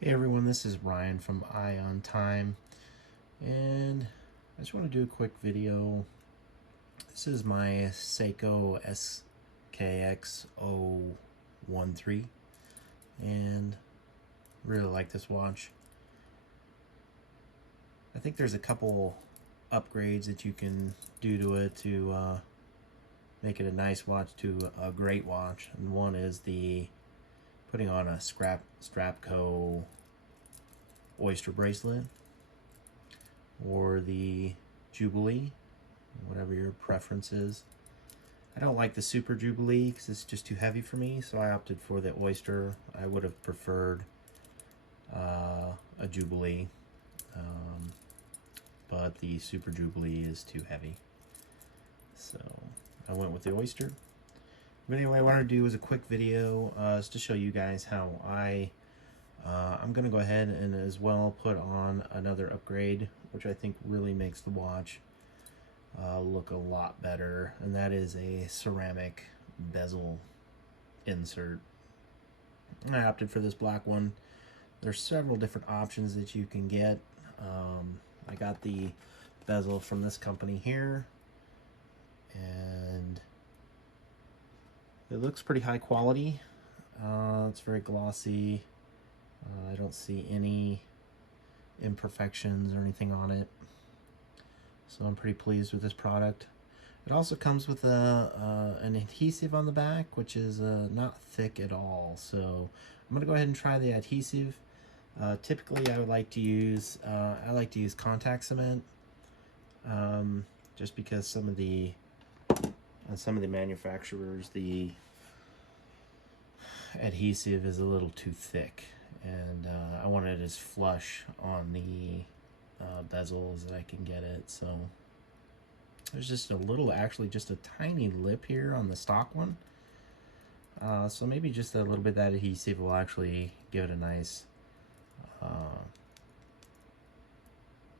Hey everyone, this is Ryan from Eye on Time, and I just want to do a quick video. This is my Seiko SKX 013, and really like this watch. I think there's a couple upgrades that you can do to it to make it a nice watch to a great watch, and one is the putting on a Strapco oyster bracelet, or the Jubilee, whatever your preference is. I don't like the Super Jubilee because it's just too heavy for me, so I opted for the oyster. I would have preferred a Jubilee, but the Super Jubilee is too heavy, so I went with the oyster. But anyway, what I want to do is a quick video is to show you guys how I'm going to go ahead and as well put on another upgrade, which I think really makes the watch look a lot better, and that is a ceramic bezel insert. I opted for this black one. There's several different options that you can get. I got the bezel from this company here, and it looks pretty high quality. It's very glossy. I don't see any imperfections or anything on it, so I'm pretty pleased with this product. It also comes with an adhesive on the back, which is not thick at all, so I'm going to go ahead and try the adhesive. Typically I like to use contact cement, just because some of the manufacturers, the adhesive is a little too thick, and I want it as flush on the bezel as I can get it. So there's just a little, actually just a tiny lip here on the stock one, so maybe just a little bit of that adhesive will actually give it a nice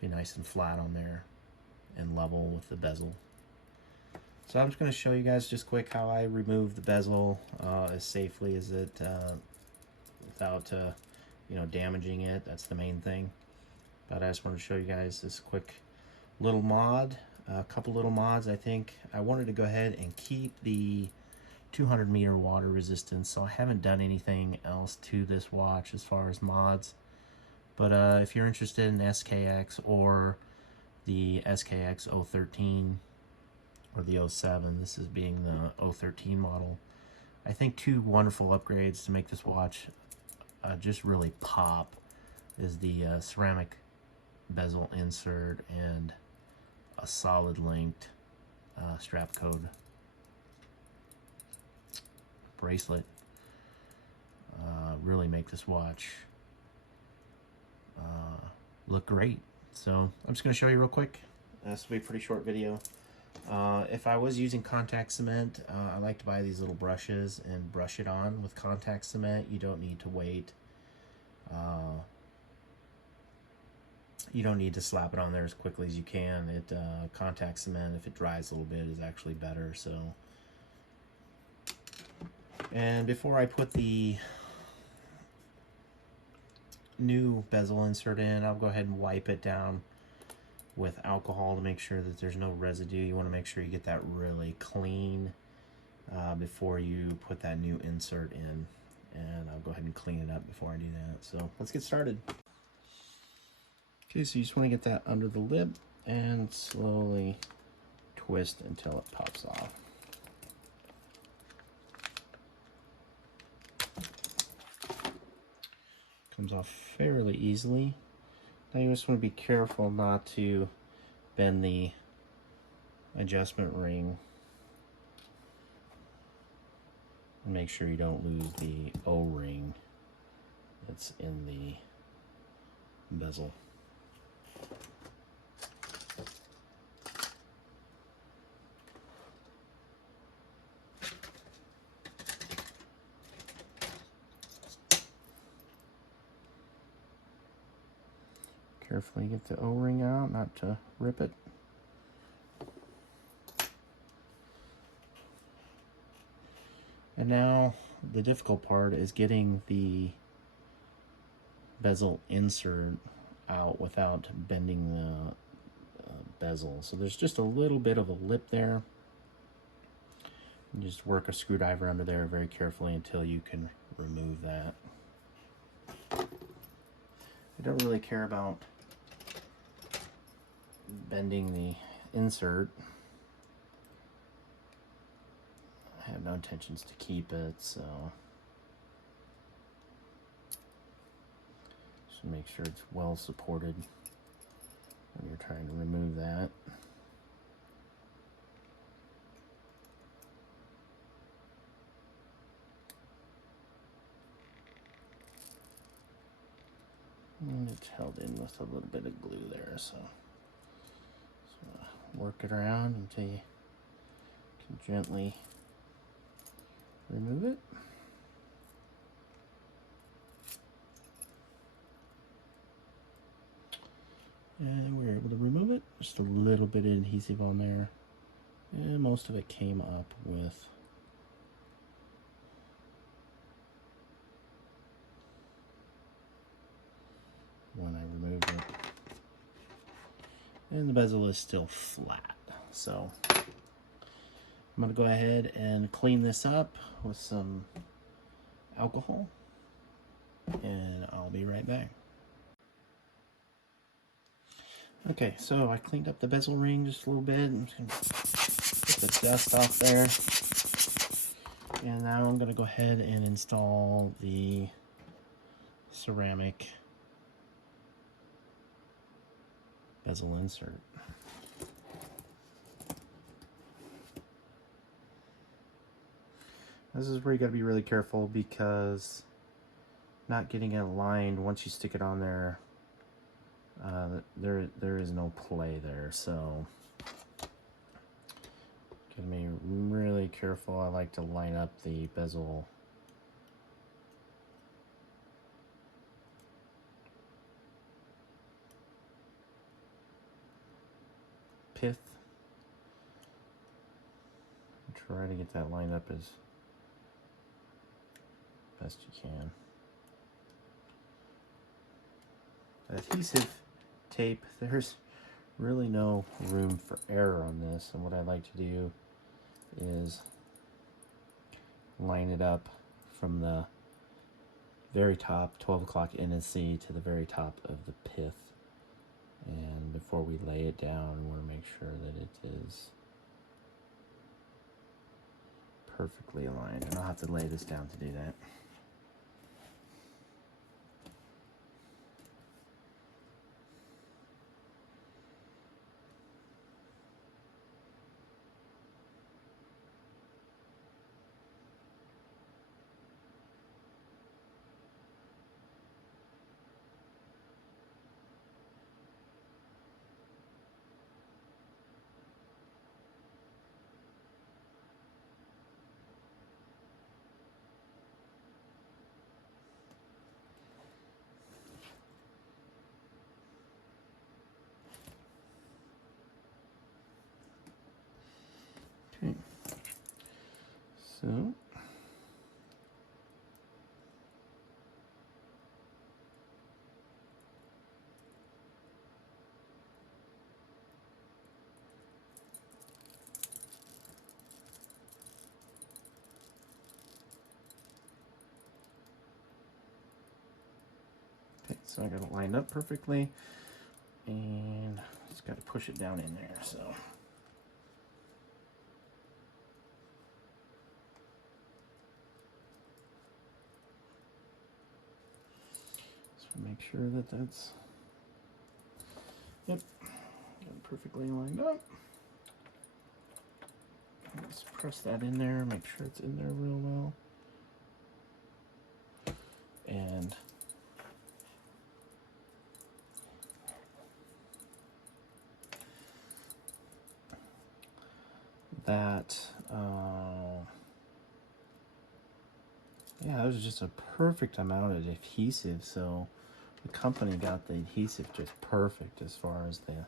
be nice and flat on there and level with the bezel. So I'm just going to show you guys just quick how I remove the bezel as safely as it without damaging it. That's the main thing. But I just wanted to show you guys this quick little mod, a couple little mods. I think I wanted to go ahead and keep the 200-meter water resistance, so I haven't done anything else to this watch as far as mods. But if you're interested in SKX or the SKX 013 or the 07, this is being the 013 model, I think two wonderful upgrades to make this watch just really pop is the ceramic bezel insert and a solid linked Strapco bracelet. Really make this watch look great. So I'm just going to show you real quick. This will be a pretty short video. If I was using contact cement, I like to buy these little brushes and brush it on with contact cement. You don't need to wait. You don't need to slap it on there as quickly as you can. Contact cement, if it dries a little bit, is actually better. So, and before I put the new bezel insert in, I'll go ahead and wipe it down with alcohol to make sure that there's no residue. You want to make sure you get that really clean before you put that new insert in, and I'll go ahead and clean it up before I do that. So let's get started. Okay, so you just want to get that under the lip and slowly twist until it pops off. Comes off fairly easily. Now you just want to be careful not to bend the adjustment ring. And make sure you don't lose the O-ring that's in the bezel. Carefully get the O-ring out, not to rip it. And now the difficult part is getting the bezel insert out without bending the bezel. So there's just a little bit of a lip there. You just work a screwdriver under there very carefully until you can remove that. I don't really care about bending the insert. I have no intentions to keep it, so just make sure it's well supported when you're trying to remove that. And it's held in with a little bit of glue there, so work it around until you can gently remove it. And we're able to remove it. Just a little bit of adhesive on there. And most of it came up with when I removed it. And the bezel is still flat. So I'm going to go ahead and clean this up with some alcohol, and I'll be right back. Okay, so I cleaned up the bezel ring just a little bit. I'm just going to get the dust off there. And now I'm going to go ahead and install the ceramic bezel insert. This is where you got to be really careful, because not getting it aligned once you stick it on there, there is no play there. So gotta be really careful. I like to line up the bezel pith. Try to get that lined up as best you can. Adhesive tape, there's really no room for error on this, and what I like to do is line it up from the very top, 12 o'clock NSC, to the very top of the pith. And before we lay it down, we want to make sure that it is perfectly aligned. And I'll have to lay this down to do that. Okay, so so I got it lined up perfectly, and just got to push it down in there. So make sure that that's, yep, got it perfectly lined up. Just press that in there, make sure it's in there real well. And that, yeah, that was just a perfect amount of adhesive. So the company got the adhesive just perfect as far as the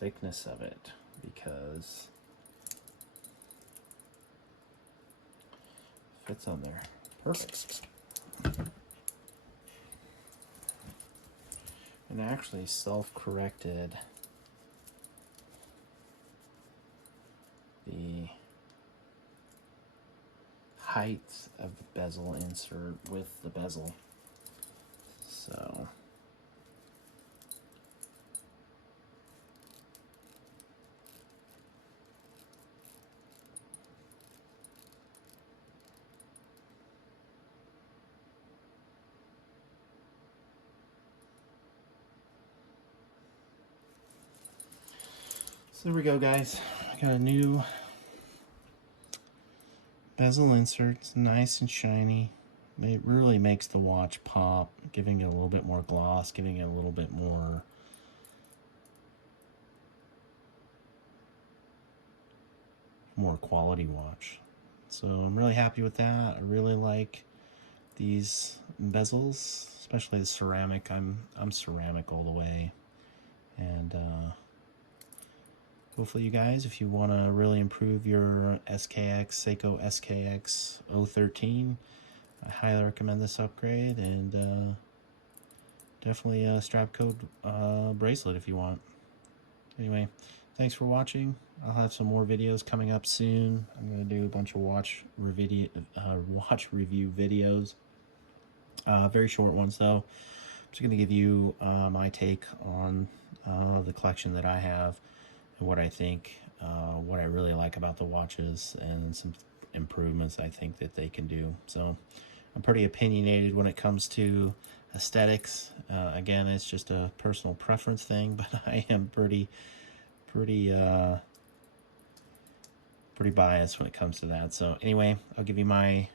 thickness of it, because it fits on there perfect. and actually self-corrected the height of the bezel insert with the bezel. So there we go, guys. I got a new bezel insert. It's nice and shiny. It really makes the watch pop, giving it a little bit more gloss, giving it a little bit more quality watch. So I'm really happy with that. I really like these bezels, especially the ceramic. I'm ceramic all the way. And hopefully you guys, if you want to really improve your SKX, Seiko SKX 013, I highly recommend this upgrade, and definitely a strap code bracelet if you want. Anyway, thanks for watching. I'll have some more videos coming up soon. I'm going to do a bunch of watch review videos. Very short ones though. I'm just going to give you my take on the collection that I have and what I think, what I really like about the watches, and some improvements I think that they can do. So I'm pretty opinionated when it comes to aesthetics. Again, it's just a personal preference thing, but I am pretty biased when it comes to that. So anyway, I'll give you my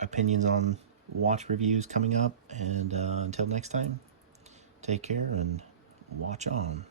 opinions on watch reviews coming up, and until next time, take care and watch on.